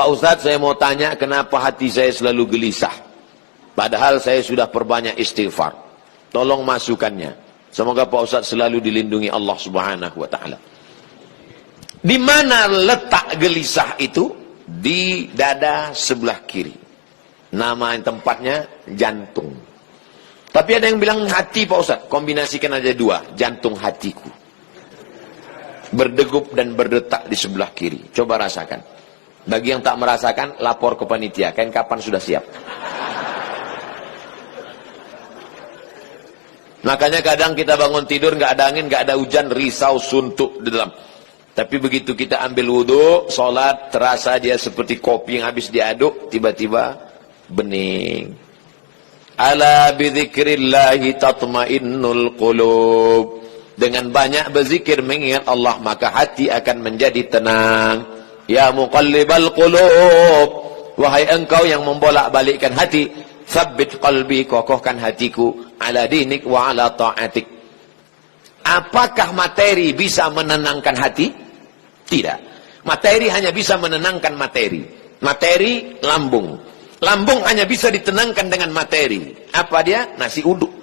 Pak Ustadz, saya mau tanya kenapa hati saya selalu gelisah. Padahal saya sudah perbanyak istighfar. Tolong masukannya. Semoga Pak Ustadz selalu dilindungi Allah Subhanahu wa Ta'ala. Di mana letak gelisah itu? Di dada sebelah kiri. Nama tempatnya jantung. Tapi ada yang bilang hati Pak Ustadz. Kombinasikan aja dua. Jantung hatiku. Berdegup dan berdetak di sebelah kiri. Coba rasakan. Bagi yang tak merasakan, lapor ke panitia. Kain kapan sudah siap. Makanya kadang kita bangun tidur, nggak ada angin, nggak ada hujan, risau, suntuk di dalam. Tapi begitu kita ambil wudhu, sholat, terasa dia seperti kopi yang habis diaduk, tiba-tiba bening. Ala bidzikrillahi tatmainnul qulub. Dengan banyak berzikir mengingat Allah, maka hati akan menjadi tenang. Ya muqallibal qulub, wahai engkau yang membolak-balikkan hati, tsabbit qalbi, kokohkan hatiku, ala dinik wa ala ta'atik. Apakah materi bisa menenangkan hati? Tidak. Materi hanya bisa menenangkan materi. Materi lambung. Lambung hanya bisa ditenangkan dengan materi. Apa dia? Nasi uduk,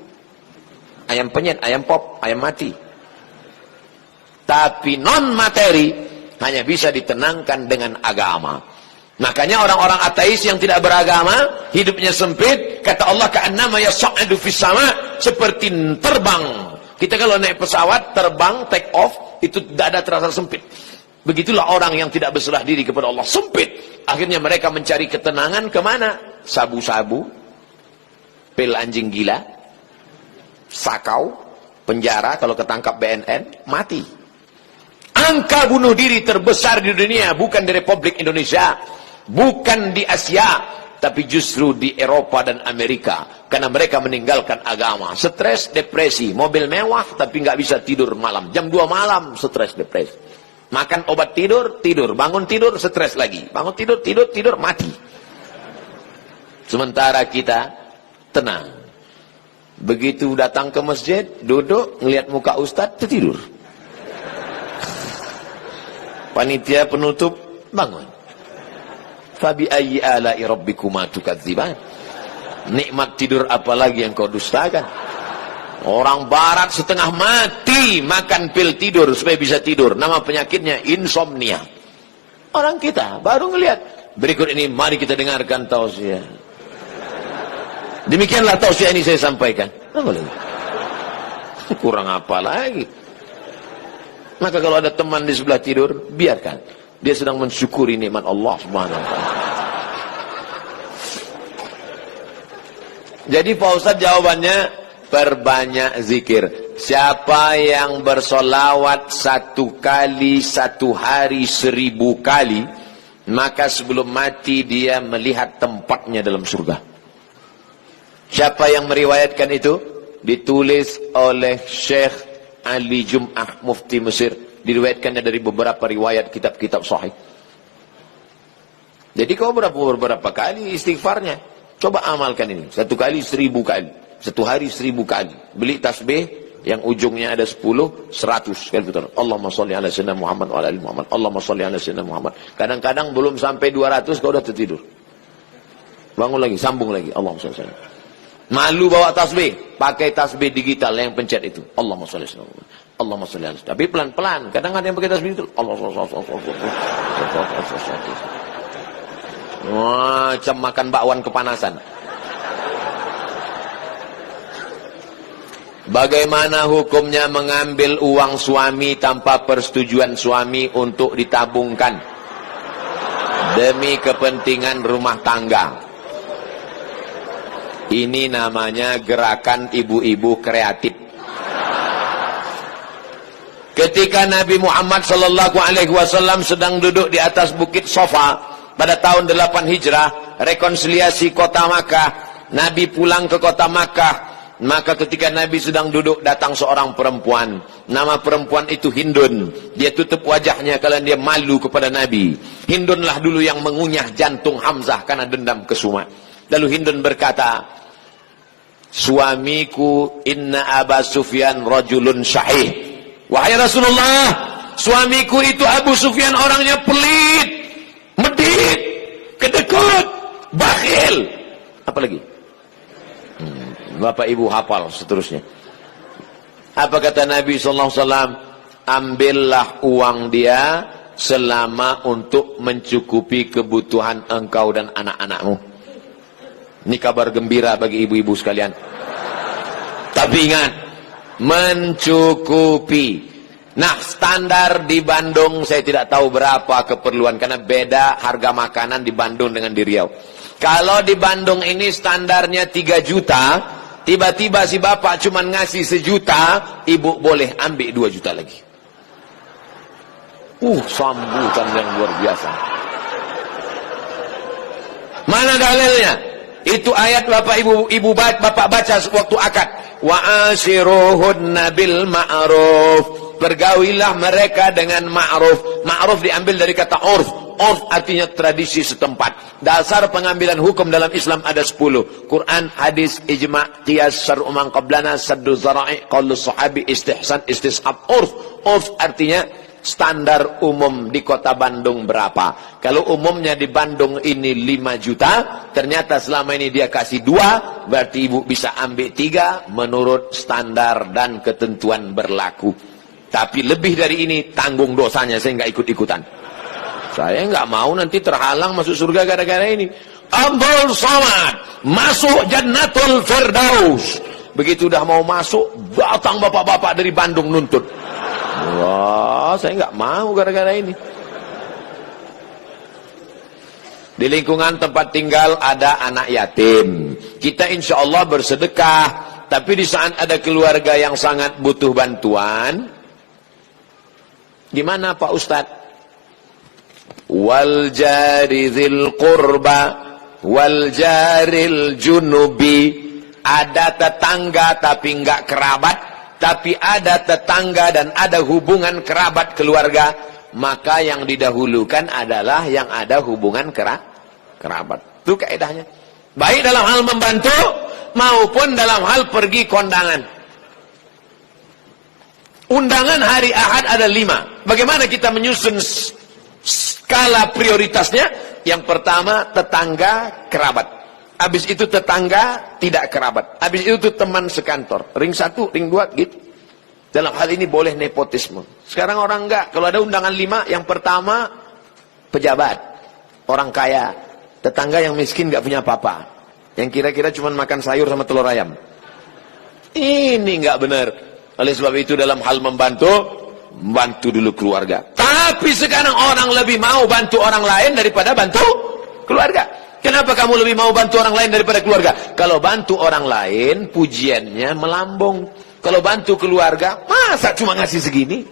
ayam penyet, ayam pop, ayam mati. Tapi non materi hanya bisa ditenangkan dengan agama. Makanya orang-orang ateis yang tidak beragama, hidupnya sempit, kata Allah, ka'annama yas'adu fis sama', seperti terbang. Kita kalau naik pesawat, terbang, take off, itu dada terasa sempit. Begitulah orang yang tidak berserah diri kepada Allah, sempit. Akhirnya mereka mencari ketenangan kemana? Sabu-sabu, pil anjing gila, sakau, penjara, kalau ketangkap BNN, mati. Angka bunuh diri terbesar di dunia bukan di Republik Indonesia, bukan di Asia, tapi justru di Eropa dan Amerika. Karena mereka meninggalkan agama. Stres, depresi, mobil mewah tapi nggak bisa tidur malam. Jam 2 malam stres, depresi. Makan obat tidur, tidur. Bangun tidur, stres lagi. Bangun tidur, tidur, mati. Sementara kita tenang. Begitu datang ke masjid, duduk, ngelihat muka ustadz, tertidur. Panitia penutup bangun. Fabi ayyi ala'i rabbikuma tukadziban. Nikmat tidur apalagi yang kau dustakan. Orang barat setengah mati makan pil tidur supaya bisa tidur. Nama penyakitnya insomnia. Orang kita baru ngelihat. Berikut ini mari kita dengarkan tausiah. Demikianlah tausiah ini saya sampaikan. Kurang apa lagi? Maka kalau ada teman di sebelah tidur, biarkan. Dia sedang mensyukuri nikmat Allah Subhanahu wa Ta'ala. Jadi Pak Ustadz jawabannya, perbanyak zikir. Siapa yang bersolawat 1 kali 1 hari 1000 kali, maka sebelum mati dia melihat tempatnya dalam surga. Siapa yang meriwayatkan itu? Ditulis oleh Syekh Ali Jum'ah, mufti Mesir. Diriwayatkannya dari beberapa riwayat kitab-kitab sahih. Jadi kau beberapa kali istighfarnya. Coba amalkan ini. 1 kali 1000 kali. 1 hari 1000 kali. Beli tasbih yang ujungnya ada 10, 100 kali betul. Allahumma sholli ala sayyidina Muhammad wa ala ali Muhammad. Allahumma sholli ala sayyidina Muhammad. Kadang-kadang belum sampai 200 kau udah tertidur. Bangun lagi, sambung lagi. Allahumma sholli ala. Malu bawa tasbih, pakai tasbih digital yang pencet itu. Allahumma sholli ala Muhammad. Allahumma sholli ala. Tapi pelan-pelan. Kadang ada yang pakai tasbih itu. Macam makan bakwan kepanasan. Bagaimana hukumnya mengambil uang suami tanpa persetujuan suami untuk ditabungkan demi kepentingan rumah tangga? Ini namanya gerakan ibu-ibu kreatif. Ketika Nabi Muhammad SAW sedang duduk di atas bukit Sofa pada tahun 8 Hijrah, rekonsiliasi kota Makkah, Nabi pulang ke kota Makkah. Maka ketika Nabi sedang duduk, datang seorang perempuan. Nama perempuan itu Hindun. Dia tutup wajahnya karena dia malu kepada Nabi. Hindunlah dulu yang mengunyah jantung Hamzah karena dendam kesuma. Lalu Hindun berkata, suamiku inna Aba Sufyan rajulun syahih. Wahai Rasulullah, suamiku itu Abu Sufyan orangnya pelit, medit, kedekut, bakhil. Apa lagi? Bapak Ibu hafal seterusnya. Apa kata Nabi SAW? Ambillah uang dia selama untuk mencukupi kebutuhan engkau dan anak-anakmu. Ini kabar gembira bagi ibu-ibu sekalian. Tapi ingat, mencukupi. Nah, standar di Bandung saya tidak tahu berapa keperluan, karena beda harga makanan di Bandung dengan di Riau. Kalau di Bandung ini standarnya 3 juta, tiba-tiba si bapak cuma ngasih 1 juta, ibu boleh ambil 2 juta lagi. Sambutan yang luar biasa. Mana dalilnya? Itu ayat bapak ibu bapak baca waktu akad. Wa ashiruhunna bil ma'ruf. Pergaulilah mereka dengan ma'ruf. Ma'ruf diambil dari kata urf. Urf artinya tradisi setempat. Dasar pengambilan hukum dalam Islam ada 10. Quran, hadis, ijma', qiyas, syar'u man qablana, saddu zara'i, qaulu sahabi, istihsan, istishab. Urf. Urf artinya standar umum di kota Bandung berapa. Kalau umumnya di Bandung ini 5 juta, ternyata selama ini dia kasih 2, berarti ibu bisa ambil 3 menurut standar dan ketentuan berlaku. Tapi lebih dari ini tanggung dosanya, saya nggak ikut-ikutan. Saya nggak mau nanti terhalang masuk surga gara-gara ini. Abdul Somad masuk Jannatul Firdaus. Begitu udah mau masuk, datang bapak-bapak dari Bandung nuntut. Wah, saya nggak mau gara-gara ini. Di lingkungan tempat tinggal ada anak yatim. Kita insya Allah bersedekah. Tapi di saat ada keluarga yang sangat butuh bantuan, gimana Pak Ustadz? Wal jari dzil qurba wal jaril junubi. Ada tetangga tapi enggak kerabat, tapi ada tetangga dan ada hubungan kerabat keluarga, maka yang didahulukan adalah yang ada hubungan kerabat. Itu kaidahnya. Baik dalam hal membantu maupun dalam hal pergi kondangan. Undangan hari Ahad ada 5. Bagaimana kita menyusun skala prioritasnya? Yang pertama tetangga kerabat. Habis itu tetangga tidak kerabat. Habis itu teman sekantor. Ring 1, ring 2 gitu. Dalam hal ini boleh nepotisme. Sekarang orang enggak. Kalau ada undangan 5, yang pertama pejabat, orang kaya, tetangga yang miskin enggak punya apa-apa, yang kira-kira cuma makan sayur sama telur ayam. Ini enggak benar. Oleh sebab itu dalam hal membantu dulu keluarga. Tapi sekarang orang lebih mau bantu orang lain daripada bantu keluarga. Kenapa kamu lebih mau bantu orang lain daripada keluarga? Kalau bantu orang lain, pujiannya melambung. Kalau bantu keluarga, masa cuma ngasih segini?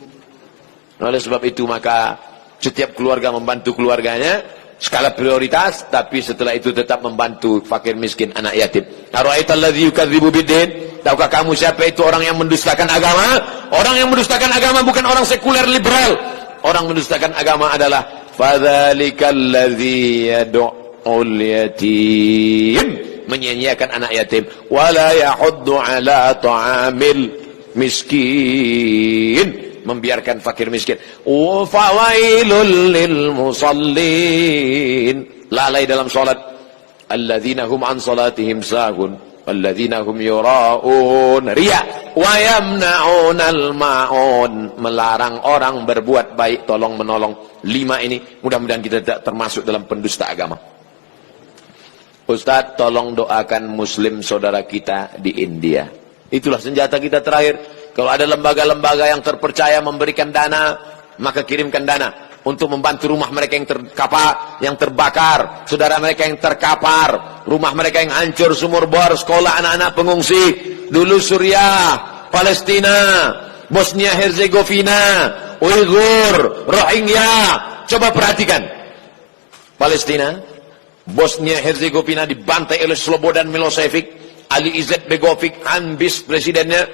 Oleh sebab itu maka setiap keluarga membantu keluarganya, skala prioritas, tapi setelah itu tetap membantu fakir miskin, anak yatim. Ara'aitalladzi yukadzibu biddin? Tahukah kamu siapa itu orang yang mendustakan agama? Orang yang mendustakan agama bukan orang sekuler liberal. Orang mendustakan agama adalah fadzalikalladzi yad'ul yatim, menyanyiakan anak yatim, wala yahuddu ala ta'amil miskin, membiarkan fakir miskin. Wa fawailul lil musallin, lalai dalam salat. Alladzina hum an salatihim sahun walladzina hum yura'un, riya. Wa yamna'unal ma'un, melarang orang berbuat baik, tolong menolong. 5 ini mudah-mudahan kita tidak termasuk dalam pendusta agama. Ustadz, tolong doakan muslim saudara kita di India. Itulah senjata kita terakhir. Kalau ada lembaga-lembaga yang terpercaya memberikan dana, maka kirimkan dana untuk membantu rumah mereka yang yang terbakar, saudara mereka yang terkapar, rumah mereka yang hancur, sumur bor, sekolah anak-anak pengungsi. Dulu Suriah, Palestina, Bosnia Herzegovina, Uighur, Rohingya. Coba perhatikan. Palestina, Bosnia Herzegovina dibantai oleh Slobodan Milosevic, Ali Izzet Begovic, ambis presidennya,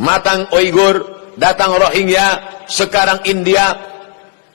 matang Uighur, datang Rohingya, sekarang India.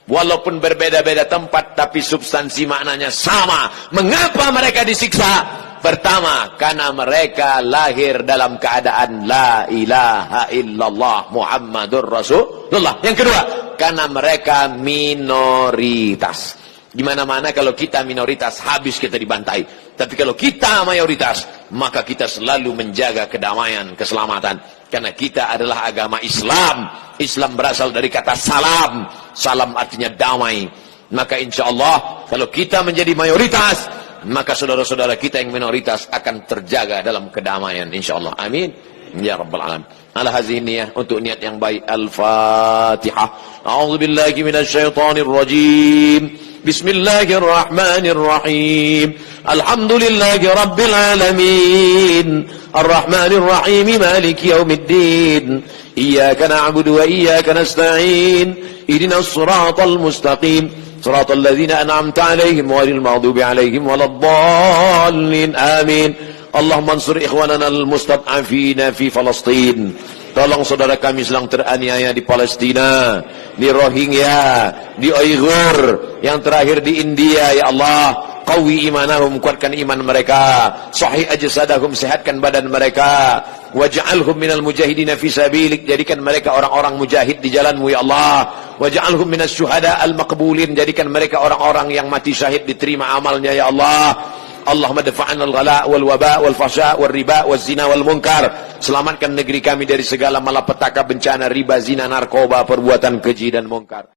Walaupun berbeda-beda tempat, tapi substansi maknanya sama. Mengapa mereka disiksa? Pertama, karena mereka lahir dalam keadaan la ilaha illallah Muhammadur Rasulullah. Yang kedua, karena mereka minoritas. Di mana-mana kalau kita minoritas, habis kita dibantai. Tapi kalau kita mayoritas, maka kita selalu menjaga kedamaian, keselamatan. Karena kita adalah agama Islam. Islam berasal dari kata salam. Salam artinya damai. Maka insya Allah, kalau kita menjadi mayoritas, maka saudara-saudara kita yang minoritas akan terjaga dalam kedamaian. Insya Allah. Amin. Ya Rabbal Alamin. Ala hazihi niyah, untuk niat yang baik. Al-Fatihah. A'udzubillahi minasyaitonir rajim. Bismillahirrahmanirrahim. Alhamdulillahi Rabbil Alamin. Ar-Rahmanir Rahim. Maliki yaumiddin. Iyyaka na'budu wa iyyaka nasta'in. Ihdinas siratal mustaqim. Siratal ladzina an'amta 'alaihim ghairil maghdubi 'alaihim waladdallin. Amin. Allahumma ansur ikhwanana al-mustad'afina fi Palestin. Tolong saudara kami sedang teraniaya di Palestina, di Rohingya, di Uighur, yang terakhir di India. Ya Allah, qawi imanahum, kuatkan iman mereka. Sahih ajsadahum, sehatkan badan mereka. Waj'alhum minal mujahidina fi sabilik, jadikan mereka orang-orang mujahid di jalanmu ya Allah. Waj'alhum minas syuhada al-maqbulin, jadikan mereka orang-orang yang mati syahid, diterima amalnya ya Allah. Allahumma dafa'an al-ghala wal waba wal fasha wal riba wal zina wal munkar. Selamatkan negeri kami dari segala malapetaka, bencana, riba, zina, narkoba, perbuatan keji dan munkar.